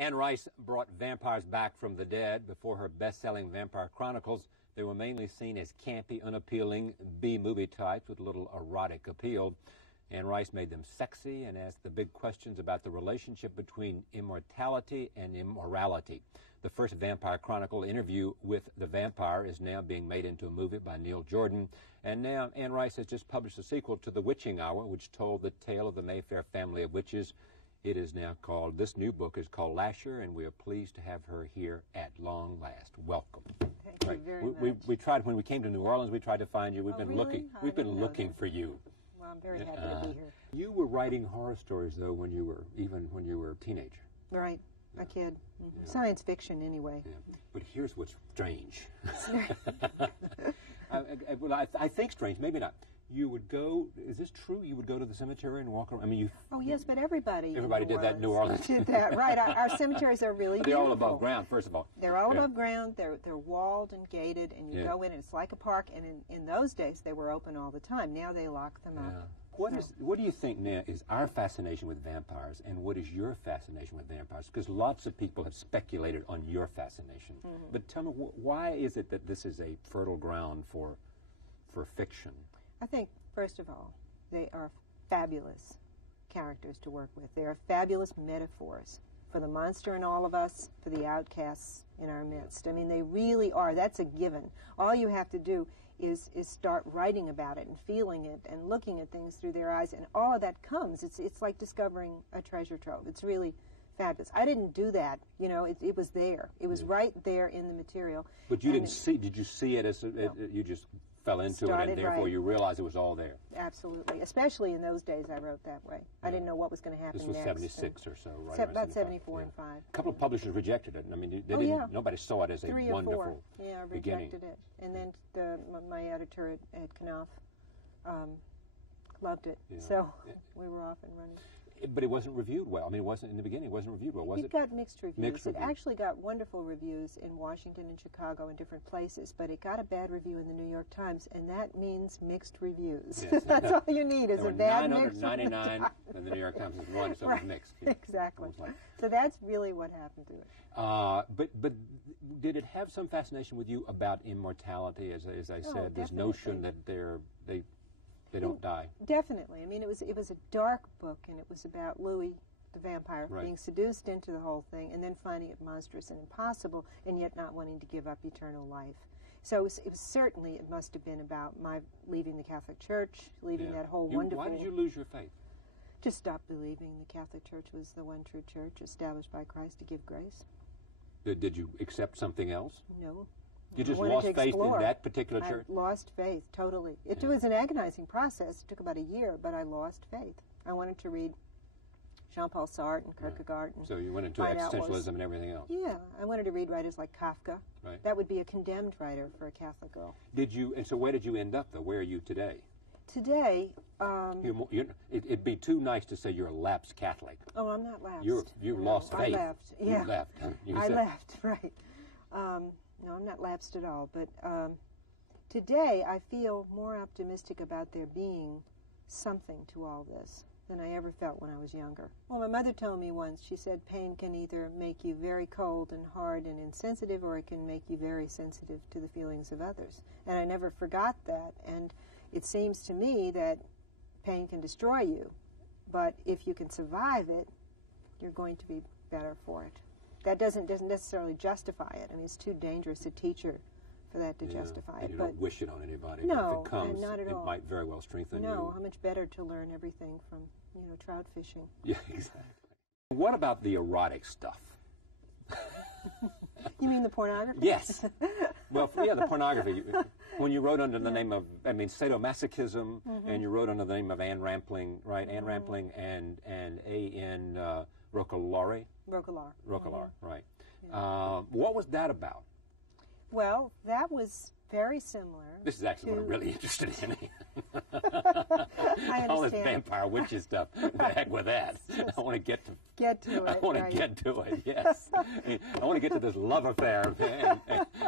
Anne Rice brought vampires back from the dead. Before her best-selling Vampire Chronicles, they were mainly seen as campy, unappealing B-movie types with a little erotic appeal. Anne Rice made them sexy and asked the big questions about the relationship between immortality and immorality. The first Vampire Chronicle, Interview with the Vampire, is now being made into a movie by Neil Jordan. And now Anne Rice has just published a sequel to The Witching Hour, which told the tale of the Mayfair family of witches. It is now called, this new book is called Lasher, and we are pleased to have her here at long last. Welcome. Thank you very much. We tried, when we came to New Orleans, we tried to find you. We've been really? looking for you. Well, I'm very happy to be here. You were writing horror stories, though, when you were a teenager. Right, a kid. Mm-hmm. Yeah. Science fiction, anyway. Yeah. But here's what's strange. I think strange, maybe not. You would go, is this true? You would go to the cemetery and walk around? I mean, oh, yes, but everybody did that in New Orleans. Did that, right. Our cemeteries are really beautiful. They're all above ground, first of all. They're all above ground. They're walled and gated, and you go in, and it's like a park. And in those days, they were open all the time. Now they lock them up. What do you think now is our fascination with vampires, and what is your fascination with vampires? Because lots of people have speculated on your fascination. Mm-hmm. But tell me, why is it that this is a fertile ground for fiction? I think, first of all, they are fabulous characters to work with. They are fabulous metaphors for the monster in all of us, for the outcasts in our midst. I mean, they really are. That's a given. All you have to do is start writing about it and feeling it and looking at things through their eyes, and all of that comes. It's like discovering a treasure trove. It's really fabulous. I didn't do that. You know, it was there. It was right there in the material. But you didn't see, did you see it as, you just fell into it, and therefore you realized it was all there? Absolutely. Especially in those days, I wrote that way. I didn't know what was going to happen next. This was 76 or so, right? About 74 and 5. A couple of publishers rejected it. I mean, they didn't, nobody saw it as a wonderful beginning. Rejected it. And then my editor at Knopf loved it. Yeah. So we were off and running. But it wasn't reviewed well. I mean, it wasn't in the beginning. It wasn't reviewed well, was it? It got mixed reviews. Mixed reviews. It actually got wonderful reviews in Washington and Chicago and different places, but it got a bad review in the New York Times, and that means mixed reviees. Yes. That's all you need is a bad mixed review. 999, and the New York Times is one, so it was mixed. Yeah. Exactly. So that's really what happened to it. But did it have some fascination with you about immortality? As I said, this notion that they don't die. Definitely. I mean, it was a dark book, and it was about Louis, the vampire, being seduced into the whole thing, and then finding it monstrous and impossible, and yet not wanting to give up eternal life. So it was certainly, it must have been about my leaving the Catholic Church, leaving that whole wonderful... Why did you lose your faith? Just stopped believing the Catholic Church was the one true church established by Christ to give grace. Did you accept something else? No. You just lost faith in that particular church? I lost faith, totally. It was an agonizing process. It took about a year, but I lost faith. I wanted to read Jean-Paul Sartre and Kierkegaard. And so you went into existentialism and everything else? Yeah. I wanted to read writers like Kafka. Right. That would be a condemned writer for a Catholic girl. And so where did you end up, though? Where are you today? Today, it'd be too nice to say you're a lapsed Catholic. Oh, I'm not lapsed. You lost faith. I left. You left. I left, right. No, I'm not lapsed at all, but today I feel more optimistic about there being something to all this than I ever felt when I was younger. Well, my mother told me once, she said, pain can either make you very cold and hard and insensitive, or it can make you very sensitive to the feelings of others. And I never forgot that, and it seems to me that pain can destroy you, but if you can survive it, you're going to be better for it. That doesn't necessarily justify it. I mean, it's too dangerous a teacher for that to justify it. You don't wish it on anybody. No, if it comes, not at all. It might very well strengthen you. No, how much better to learn everything from, trout fishing. Yeah, exactly. What about the erotic stuff? You mean the pornography? Yes. Well, the pornography. When you wrote under the name of, sadomasochism, and you wrote under the name of Anne Rampling, right? Anne Rampling and A.N. Roquelaure. Roquelaure, right. Yeah. What was that about? Well, that was very similar. This is actually what I'm really interested in. I All this understand. vampire witchy stuff. The heck with that. I want to get to to it. I want to get to it, yes. I want to get to this love affair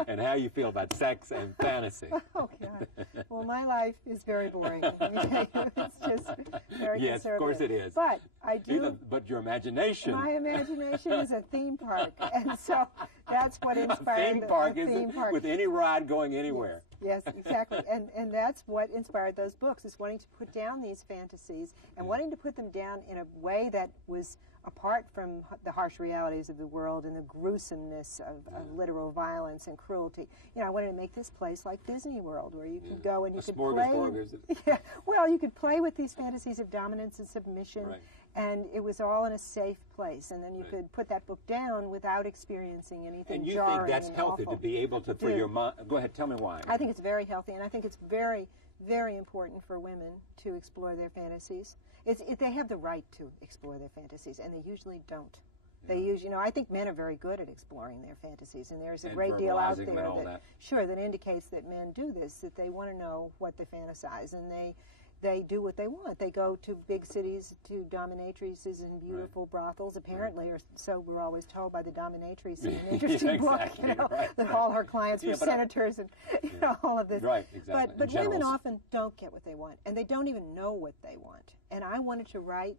and how you feel about sex and fantasy. Oh, God. Well, my life is very boring. Let me tell you. It's just very Yes, conservative. of course it is. But I do. But your imagination. My imagination is a theme park. And so that's what inspired theme park a is theme park. with any ride going anywhere. Yes, exactly. And that's what inspired those books, is wanting to put down these fantasies and wanting to put them down in a way that was apart from the harsh realities of the world and the gruesomeness of literal violence and cruelty. You know, I wanted to make this place like Disney World, where you could go and you could play. Yeah, well, you could play with these fantasies of dominance and submission, and it was all in a safe place. And then you could put that book down without experiencing anything And you jarring think that's and healthy awful. to be able to, for your mind? Go ahead, tell me why. I think it's very healthy, and I think it's very, very important for women to explore their fantasies. They have the right to explore their fantasies, and they usually don't. They usually, you know, I think men are very good at exploring their fantasies, and there's a great deal out there that indicates that men do this, that they want to know what they fantasize, and they do what they want. They go to big cities, to dominatrices and beautiful brothels, apparently, or so we're always told by the dominatrice in an interesting book, you know, that all her clients were senators and you know, all of this. Right, exactly. But women often don't get what they want, and they don't even know what they want. And I wanted to write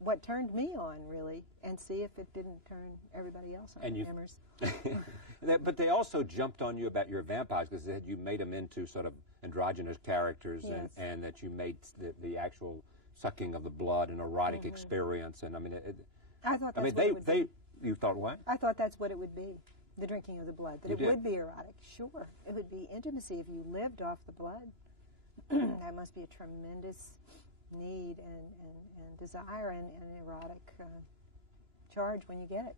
what turned me on, really, and see if it didn't turn everybody else on. But they also jumped on you about your vampires, because they said you made them into sort of androgynous characters, and that you made the actual sucking of the blood an erotic experience. And I mean, I thought that's what it would be. You thought what? I thought that's what it would be, the drinking of the blood. That You it did. would be erotic. Sure, it would be intimacy if you lived off the blood. That must be a tremendous need and desire and erotic charge when you get it.